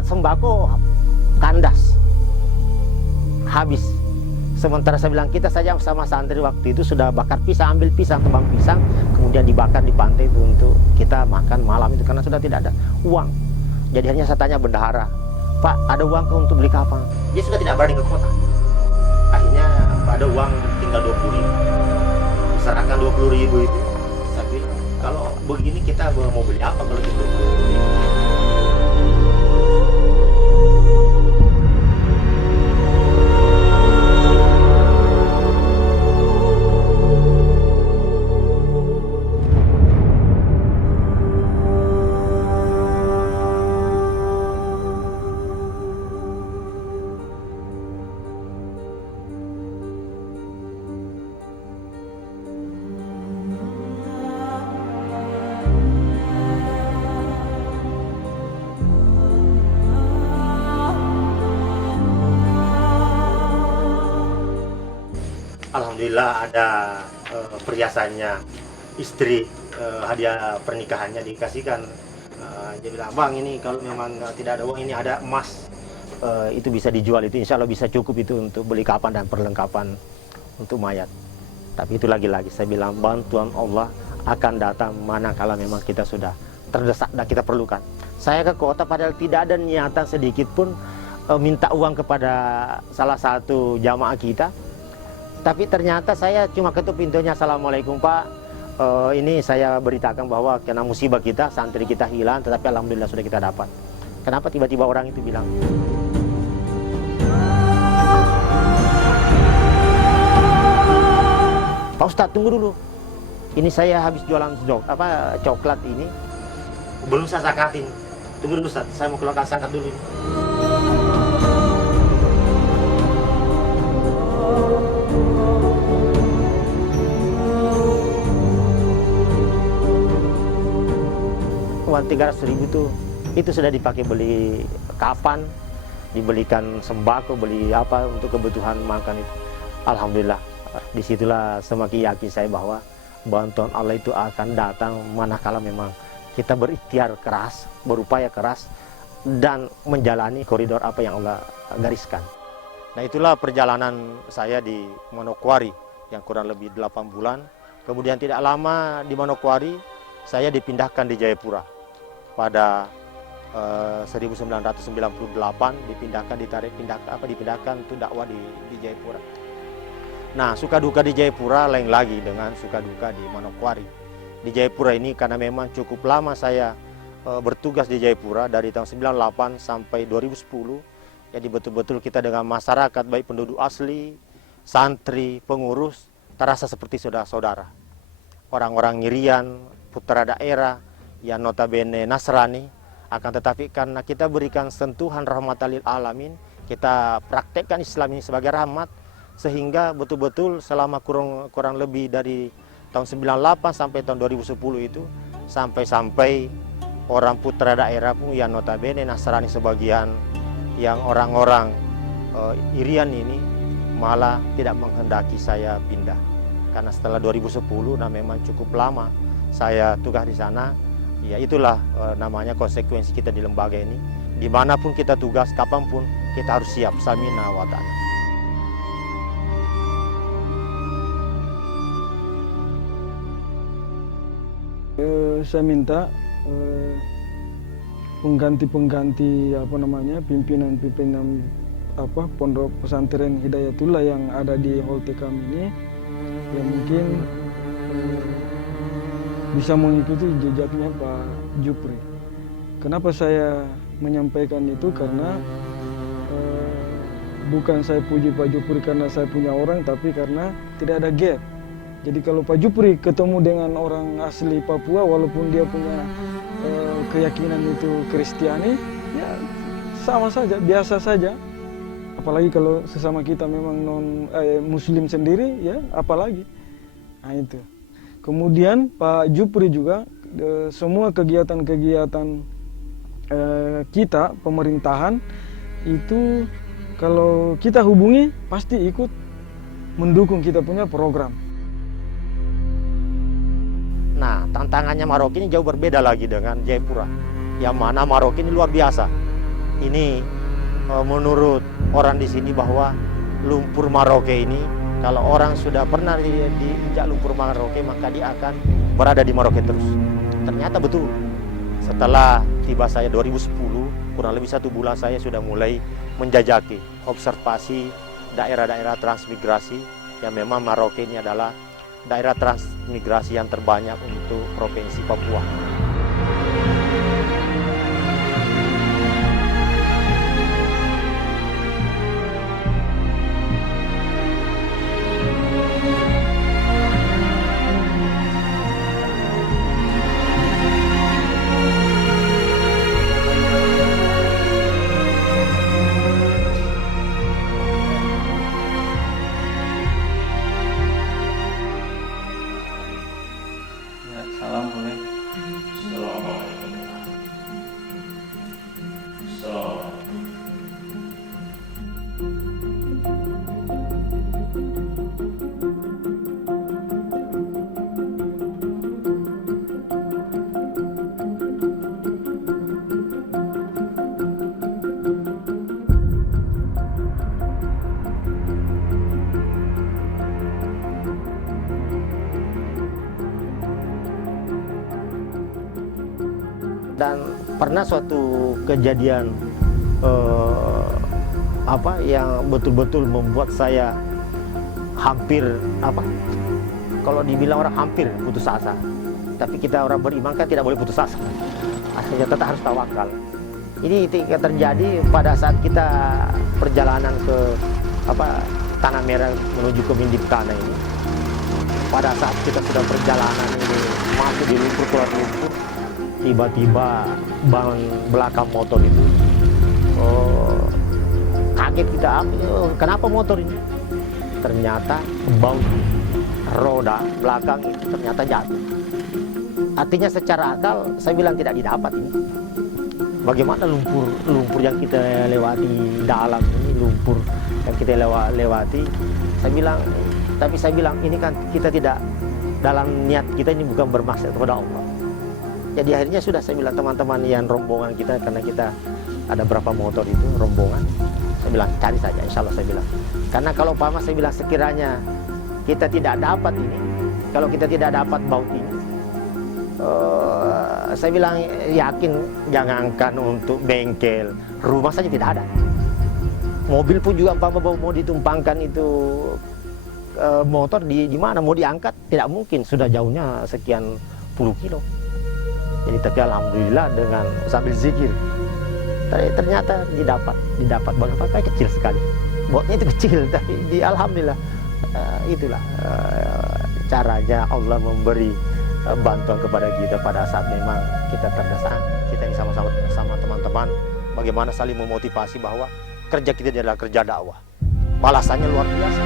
kita sembako kandas, habis. Sementara saya bilang kita saja sama santri waktu itu sudah bakar pisang, ambil pisang, tebang pisang, kemudian dibakar di pantai itu untuk kita makan malam itu karena sudah tidak ada uang. Jadi hanya saya tanya bendahara, Pak, ada uang ke untuk beli kapal? Dia sudah tidak balik ke kota. Akhirnya ada uang tinggal 20.000. Diserahkan 20.000 itu, saya bilang kalau begini kita mau beli apa kalau kita 20.000? Alhamdulillah ada perhiasannya istri, hadiah pernikahannya dikasihkan. Dia bilang, bang ini kalau memang tidak ada uang ini ada emas, itu bisa dijual, itu insya Allah bisa cukup itu untuk beli kapan dan perlengkapan untuk mayat. Tapi itu lagi-lagi saya bilang bantuan Allah akan datang manakala memang kita sudah terdesak dan kita perlukan. Saya ke kota padahal tidak ada niatan sedikit pun minta uang kepada salah satu jamaah kita. Tapi ternyata saya cuma ketuk pintunya, Assalamualaikum Pak, ini saya beritakan bahwa kena musibah kita, santri kita hilang, tetapi Alhamdulillah sudah kita dapat. Kenapa tiba-tiba orang itu bilang, Pak Ustadz tunggu dulu, ini saya habis jualan coklat ini, belum saya zakatin, tunggu dulu Ustadz, saya mau keluarkan zakat dulu. Uang 300.000 itu sudah dipakai beli kapan, dibelikan sembako, beli apa untuk kebutuhan makan itu. Alhamdulillah, disitulah semakin yakin saya bahwa bantuan Allah itu akan datang manakala memang kita berikhtiar keras, berupaya keras, dan menjalani koridor apa yang Allah gariskan. Nah itulah perjalanan saya di Manokwari yang kurang lebih 8 bulan. Kemudian tidak lama di Manokwari, saya dipindahkan di Jayapura. Pada 1998 dipindahkan untuk dakwah di Jayapura. Nah, suka duka di Jayapura lain lagi dengan suka duka di Manokwari. Di Jayapura ini karena memang cukup lama saya bertugas di Jayapura dari tahun 98 sampai 2010. Jadi betul-betul kita dengan masyarakat baik penduduk asli, santri, pengurus terasa seperti saudara-saudara. Orang-orang Ngirian, putra daerah yang notabene Nasrani, akan tetapi karena kita berikan sentuhan rahmatan lil alamin, kita praktekkan Islam ini sebagai rahmat, sehingga betul-betul selama kurang lebih dari tahun 98 sampai tahun 2010 itu, sampai orang putra daerah pun yang notabene Nasrani sebagian, yang orang-orang Irian ini malah tidak menghendaki saya pindah. Karena setelah 2010, nah memang cukup lama saya tugas di sana. Ya itulah namanya konsekuensi kita di lembaga ini. Dimanapun kita tugas, kapanpun kita harus siap, samina wa ta'ala. Saya minta pengganti pimpinan pondok pesantren Hidayatullah yang ada di Holte kami ini, yang mungkin bisa mengikuti jejaknya Pak Jupri. Kenapa saya menyampaikan itu? Karena bukan saya puji Pak Jupri karena saya punya orang, tapi karena tidak ada gap. Jadi kalau Pak Jupri ketemu dengan orang asli Papua, walaupun dia punya keyakinan itu Kristiani, ya sama saja, biasa saja. Apalagi kalau sesama kita memang Muslim sendiri, ya apalagi. Nah itu. Kemudian Pak Jupri juga semua kegiatan-kegiatan kita pemerintahan itu kalau kita hubungi pasti ikut mendukung kita punya program. Nah, tantangannya Maroke ini jauh berbeda lagi dengan Jayapura. Yang mana Maroke ini luar biasa. Ini menurut orang di sini bahwa lumpur Maroke ini, kalau orang sudah pernah diinjak lumpur Maroke, maka dia akan berada di Maroke terus. Ternyata betul. Setelah tiba saya 2010, kurang lebih 1 bulan saya sudah mulai menjajaki, observasi daerah-daerah transmigrasi yang memang Maroke ini adalah daerah transmigrasi yang terbanyak untuk Provinsi Papua. Salam boleh. Dan pernah suatu kejadian yang betul-betul membuat saya hampir kalau dibilang orang hampir putus asa. Tapi kita orang beriman kan tidak boleh putus asa. Akhirnya tetap harus tawakal. Ini terjadi pada saat kita perjalanan ke Tanah Merah menuju ke Mindipkana ini. Pada saat kita sudah perjalanan ini masuk di lumpur, keluar lumpur, tiba-tiba ban belakang motor itu kaget kita, kenapa motor ini? Ternyata baut roda belakang itu ternyata jatuh. Artinya secara akal saya bilang tidak didapat ini. Bagaimana lumpur yang kita lewati dalam ini, lumpur yang kita lewati, saya bilang ini kan kita tidak, dalam niat kita ini bukan bermaksud kepada Allah. Jadi akhirnya sudah saya bilang teman-teman yang rombongan kita, karena kita ada berapa motor itu rombongan, saya bilang cari saja, insya Allah saya bilang. Karena kalau saya bilang sekiranya kita tidak dapat ini, kalau kita tidak dapat baut ini, saya bilang yakin jangankan untuk bengkel, rumah saja tidak ada. Mobil pun juga mau ditumpangkan itu motor di mana mau diangkat tidak mungkin, sudah jauhnya sekian puluh kilo. Jadi tapi alhamdulillah dengan sambil zikir ternyata didapat baut pakai kecil sekali. Bautnya itu kecil tapi alhamdulillah itulah caranya Allah memberi bantuan kepada kita pada saat memang kita terdesak. Kita ini sama teman-teman bagaimana saling memotivasi bahwa kerja kita adalah kerja dakwah. Balasannya luar biasa.